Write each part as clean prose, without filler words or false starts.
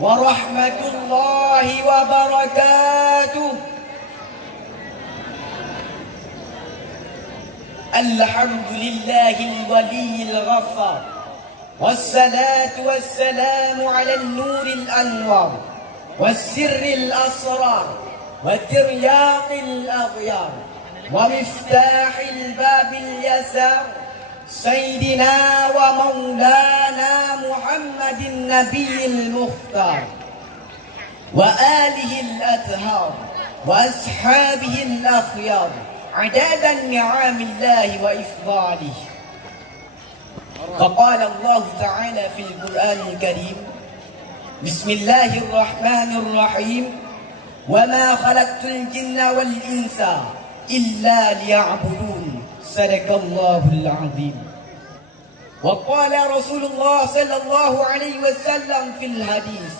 warahmatullahi wabarakatuh. Alhamdulillahil waliyil ghaffar, wassalatu wassalamu ala nuril anwar, wassirril asrar, watiryatil aghyar, wa miftahil babil yasar, sayyidina wa maulana Muhammadin nabiyil mukhtar, wa alihil athhar, wa ashabihil akhyar, عدد نعم الله وإفضاله. فقال الله تعالى في القرآن الكريم: بسم الله الرحمن الرحيم، وما خلقت الجن والإنس إلا ليعبدون. صدق الله العظيم. وقال رسول الله صلى الله عليه وسلم في الحديث: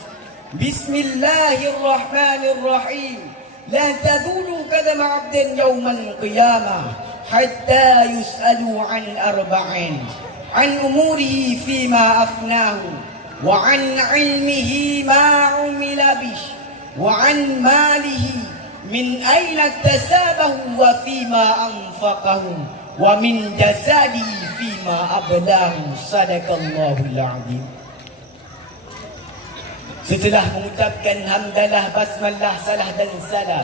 بسم الله الرحمن الرحيم، لا تزول قدم عبد يوم القيامة حتى يسألوا عن أربع: عن أموره فيما أفناه، وعن علمه ما عمل به، وعن ماله من أين اكتسبه وفيما أنفقه، ومن جسده فيما أبلاه. صدق الله العظيم. Setelah mengucapkan hamdalah, basmalah, salah dan salam,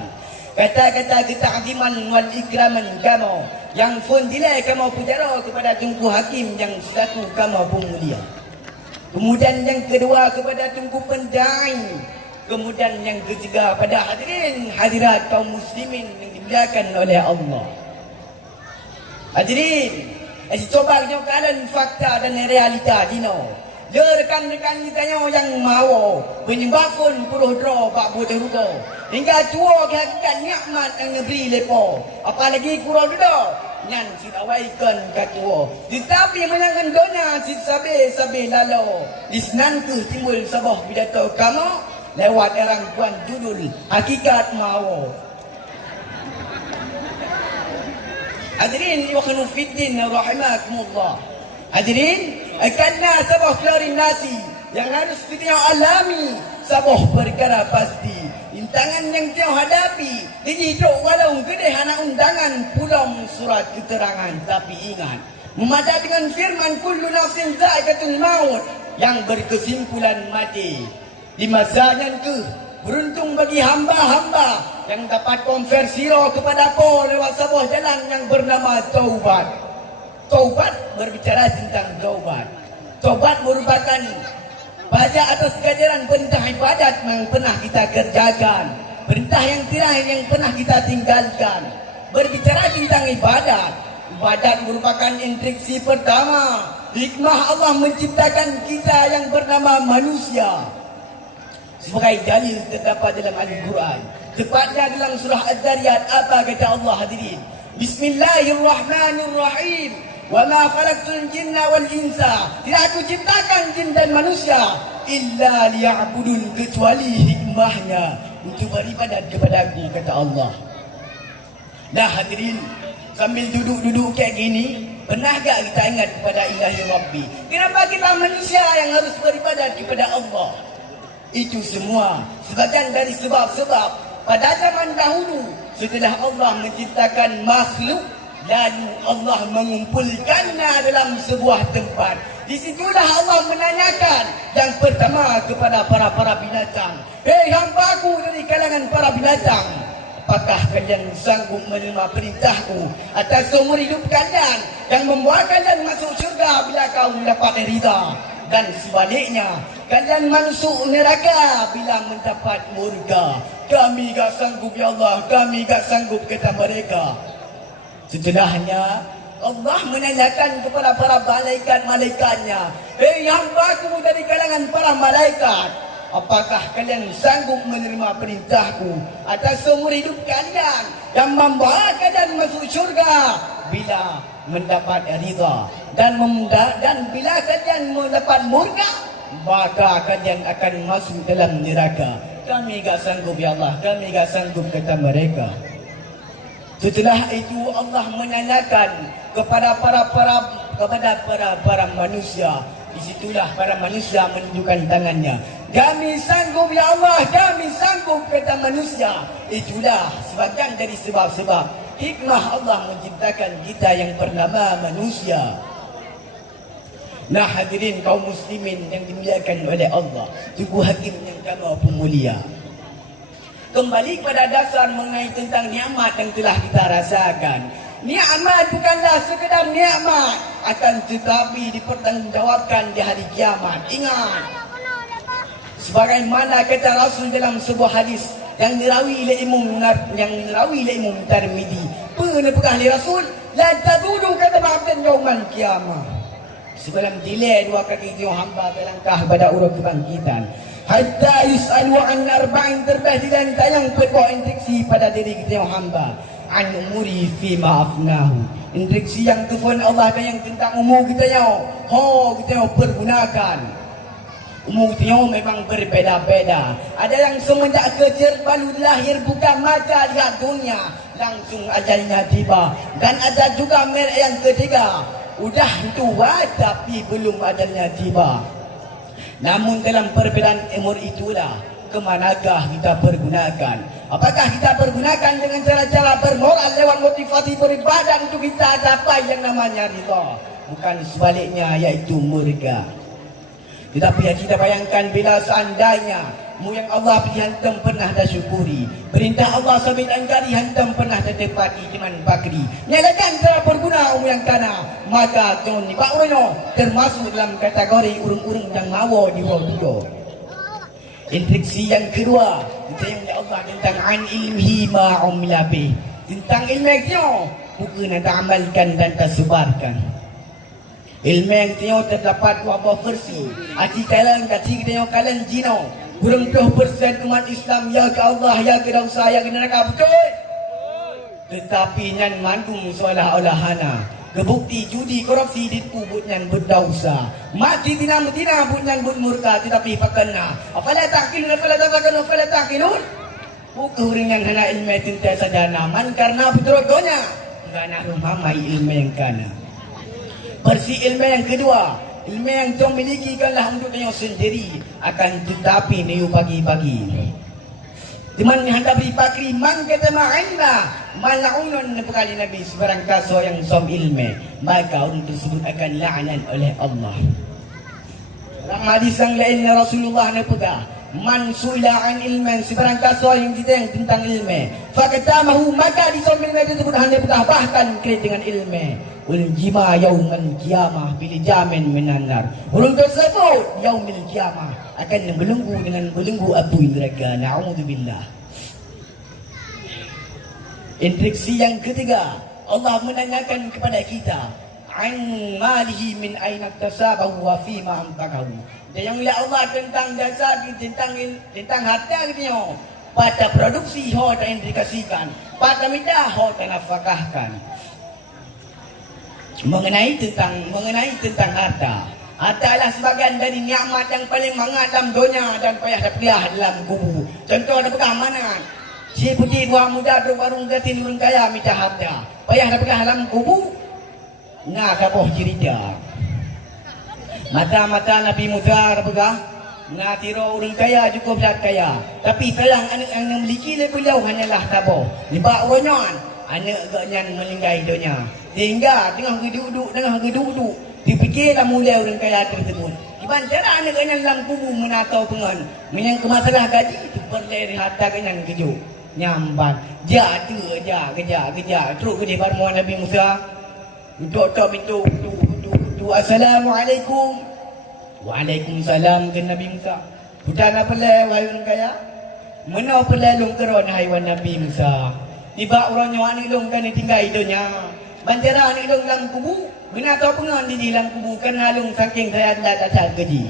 kata-kata keta'ziman wal ikraman kamu yang fondilai kamu pujara kepada Tunku Hakim yang selaku kamu pemulia. Kemudian yang kedua kepada Tunku Pendai. Kemudian yang ketiga pada hadirin hadirat kaum muslimin yang dimuliakan oleh Allah. Hadirin, cuba tengok keadaan fakta dan realita dino. Ya rekan-rekan kita yang mau penyembah pun puluh dro pak boleh rugo. Hingga tua hakikat nikmat yang diberi lepo. Apalagi kurang duduk. Nyan kita waikan katua. Tetapi menangan donya si sabe lalu. Di senan ke timbul sabah pidato kamu lewat erang puan judul hakikat mau. Hadirin wa khanu fiddin rahimakumullah. Hadirin, karena sebuah klarifikasi yang harus kita alami, sebuah perkara pasti. Intangan yang kita hadapi, hidup walau gede hana undangan pulang surat keterangan. Tapi ingat, memadat dengan firman kullu nafsin za'iqatul maut yang berkesimpulan mati. Di masanya ke beruntung bagi hamba-hamba yang dapat konversi roh kepada Allah lewat sebuah jalan yang bernama taubat. Taubat berbicara tentang taubat. Taubat merupakan pajak atas ganjaran perintah ibadat yang pernah kita kerjakan, perintah yang terakhir yang pernah kita tinggalkan. Berbicara tentang ibadat, ibadat merupakan instruksi pertama. Hikmah Allah menciptakan kita yang bernama manusia. Sebagai dalil terdapat dalam Al-Quran, tepatnya dalam surah Az-Zariyat. Apa kata Allah, hadirin? Bismillahirrahmanirrahim. Wa ma khalaqtul jinna wal insa, tidak aku ciptakan jin dan manusia illa liya'budun, kecuali hikmahnya untuk beribadat kepada aku, kata Allah. Nah hadirin, sambil duduk-duduk kayak gini, pernah gak kita ingat kepada ilahi Rabbi? Kenapa kita manusia yang harus beribadat kepada Allah? Itu semua sebagian dari sebab-sebab pada zaman dahulu setelah Allah menciptakan makhluk, lalu Allah mengumpulkannya dalam sebuah tempat. Di situlah Allah menanyakan yang pertama kepada para binatang. Hei hambaku dari kalangan para binatang, apakah kalian sanggup menerima perintahku atas seumur hidup kalian yang membawa kalian masuk syurga bila kau mendapat ridha? Dan sebaliknya, kalian masuk neraka bila mendapat murka. Kami gak sanggup ya Allah, kami gak sanggup, kata mereka. Setelahnya Allah menanyakan kepada para malaikat-malaikatnya, hei hambaku dari kalangan para malaikat, apakah kalian sanggup menerima perintahku atas seumur hidup kalian yang membawa kalian masuk syurga bila mendapat ridha, dan bila kalian mendapat murka maka kalian akan masuk dalam neraka? Kami gak sanggup ya Allah, kami gak sanggup, kata mereka. Setelah itu Allah menanyakan kepada para manusia, Di situlah para manusia menunjukkan tangannya. Kami sanggup ya Allah, kami sanggup, kata manusia. Itulah sebagian dari sebab-sebab hikmah Allah menciptakan kita yang bernama manusia. Nah hadirin kaum muslimin yang dimuliakan oleh Allah, tubuh hakim yang kama pemulia. Kembali kepada dasar mengenai tentang nikmat yang telah kita rasakan. Nikmat bukanlah sekedar nikmat, akan tetapi dipertanggungjawabkan di hari kiamat. Ingat, sebagaimana kata Rasul dalam sebuah hadis yang dirawi oleh Imam Tirmizi, pernah Rasul, la tadudu kata ba'dan yaumal kiamah. Sebelum dilai dua kaki tengok hamba berlangkah pada urut kebangkitan. Hatta yus'alu an arba'in terbahdi dan tayang berbuah intriksi pada diri kita hamba. An umuri fi ma'afnahu. Intriksi yang tufan Allah dan yang tentang umur kita yang kita pergunakan. Umur kita memang berbeza-beza. Ada yang semenjak kecil baru lahir bukan mata lihat dunia, langsung ajalnya tiba. Dan ada juga merek yang ketiga, udah tua tapi belum ajalnya tiba. Namun dalam perbedaan umur itulah kemanakah kita pergunakan? Apakah kita pergunakan dengan cara-cara bermoral lewat motivasi beribadah untuk kita dapat yang namanya ridha? Bukan sebaliknya, yaitu murka. Tetapi yang kita bayangkan bila seandainya mu yang Allah beri hantam pernah dah syukuri, perintah Allah sambil angkari hantam pernah tertepati dengan bakri, nyalakan cara berguna yang kana, maka tuan ni pak urang termasuk dalam kategori urung-urung yang mawa di bawah. Intriksi yang kedua, kita yang Allah tentang an ilmihi ma umila bih, tentang ilmu dia bukan nak amalkan dan tersebarkan. Ilmu yang dia terdapat dua versi, ati kalang kalan jino. Kurang 20% umat Islam ya ke Allah, ya ke dosa, ya ke neraka, betul? Tetapi nyan mandung seolah-olahana. Kebukti judi korupsi ditpu but nyan berdosa. Mati tina but nyan but murka, tetapi pakana. Afala taqilun, afala tafakkarun, afala taqilun. Bukan yang hana ilmu tinta sadana, man karena betul gonya. Ngana rumamai ilmu yang kana. Versi ilmu yang kedua, ilmu yang kau miliki kanlah untuk kau sendiri, akan tetapi niu bagi-bagi. Diman hendak beri pakri man kata ma'ilma mal'unun berkali Nabi sebarang kaso yang som ilmu, maka orang tersebut akan la'nan oleh Allah. Dalam hadis yang lain Rasulullah nepega, man su'ila an ilman, sebarang kaso yang kita yang tentang ilmu, fakatamahu, maka di som ilmu tersebut hanya betah bahkan kait dengan ilmu. Uljima yaumal kiamah bila jamin menanar. Orang tersebut yaumil kiamah akan membelenggu dengan belenggu api neraka. Na'udzubillah. Intriksi yang ketiga, Allah menanyakan kepada kita an malihi min aina tasabahu wa fima amtakahu. Dan yang oleh Allah tentang dasar, tentang harta dia, pada produksi harta yang dikasihkan, pada midah harta nafkahkan. Mengenai tentang harta. Harta adalah sebagian dari nikmat yang paling mengagum dalam dunia dan payah dapat dalam kubur. Contoh ada pegang mana? Si putih dua muda berwarung gatin urang kaya minta harta. Payah dapat dalam kubur. Nah, kapoh cerita. Mata-mata Nabi Musa pegang. Nah, tiro urang kaya cukup dah kaya. Tapi kalang anak yang memiliki lebih jauh hanyalah kapoh. Libak uronyon. Anak agaknya meninggal dunia. Sehingga tengah geduk-duk dipikirlah mulai orang kaya tersebut. Iban cara anak agaknya dalam kubur menatau pengan. Menyang ke masalah gaji itu berlari harta kenyang kejuk. Nyambat. Kejar. Terus ke dia barmuan Nabi Musa. Duduk pintu. Assalamualaikum. Waalaikumsalam ke Nabi Musa. Bukan apa lah wahai orang kaya. Mana pelalung keron haiwan Nabi Musa. Tiba orang nyawa ni long kan tinggal hidupnya. Banjara ni long dalam kubu. Benar tahu pengan di dalam kubu kerana long saking saya adalah dasar gaji.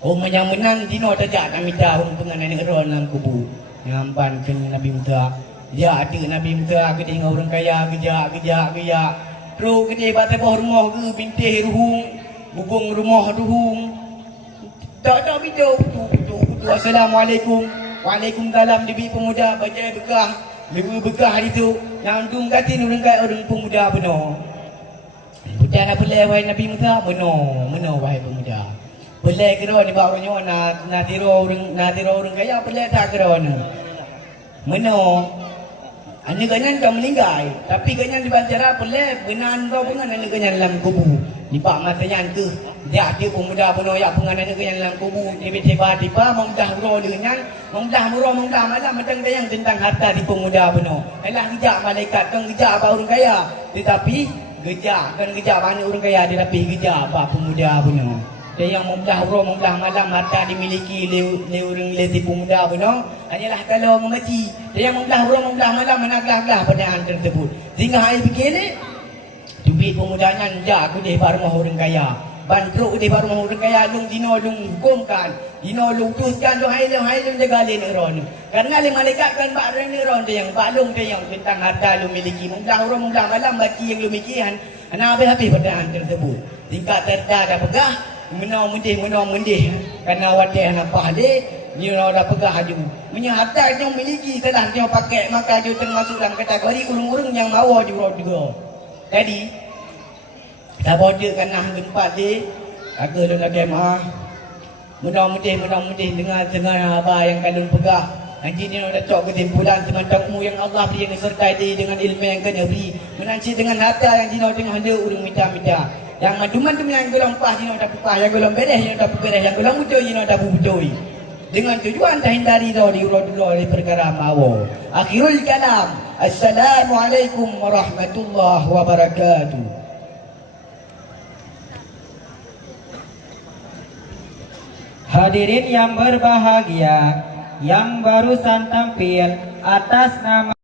Orang yang menang dino tajak kami tahu pengan ni orang dalam kubu. Nyampan ke Nabi Musa. Ya ada Nabi Musa ke dengan orang kaya kejak. Terus ke dia batas bawah rumah ke bintih ruhung. Bubung rumah ruhung. Tak video betul. Assalamualaikum. Waalaikumsalam. Debi pemuda baca bekah. Lebih bekah hari tu yang dung katin orang pemuda benar. Hujan apa pelai wahai Nabi Musa? Meno wahai pemuda. Pelai kira ni barunya nak tiro orang kaya pelai tak kira ni. Meno ane ganyan kau melinggai, tapi ganyan di bantara pelai benan kau pengan ane ganyan dalam kubu. Ni pak masanya ke dia pemuda penoyak pengan ane ganyan dalam kubu. Tiba-tiba memdah ro dengan memdah malam mentang yang tentang harta di pemuda peno. Alah gejak malaikat kan gejak apa orang kaya, tetapi gejak mana orang kaya tetapi gejak apa pemuda peno. Dia yang membelah malam harta dimiliki oleh orang lesi pemuda peno hanyalah kalau mengaji. Dia yang membelah malam menaglah-glah padaan tersebut. Sehingga hari fikir ni duit pemudanya njak aku deh baru rumah orang kaya. Bantruk deh baru rumah orang kaya lung dino lung hukumkan. Dino lung tuliskan lung hai lung jaga lin eron. Karena le malaikat kan bak ren eron dia yang balung dia yang tentang harta lu miliki. Membelah malam baki yang lu mikiran. Ana habis padaan tersebut. Tingkat terda dah pegah menau mendih kerana wadah nampak dia ni orang dah pegah aju punya harta yang miliki telah dia pakai maka dia termasuk dalam kategori urung-urung yang mawa juga. Jadi tak boleh kena tempat dia agak lu lagi mah menau mendih dengan apa yang kalian pegah. Nanti dia nak datuk kesimpulan semacam ilmu yang Allah beri yang sertai dia dengan ilmu yang kena beri menanci dengan harta yang dia tengah ada urung minta yang maduman tu yang golong pah dino dapat pah, yang golong beres dino dapat beres, yang golong betul dino dapat betul. Dengan tujuan dah hindari dah diurut-urut oleh perkara mawo. Akhirul kalam. Assalamualaikum warahmatullahi wabarakatuh. Hadirin yang berbahagia, yang barusan tampil atas nama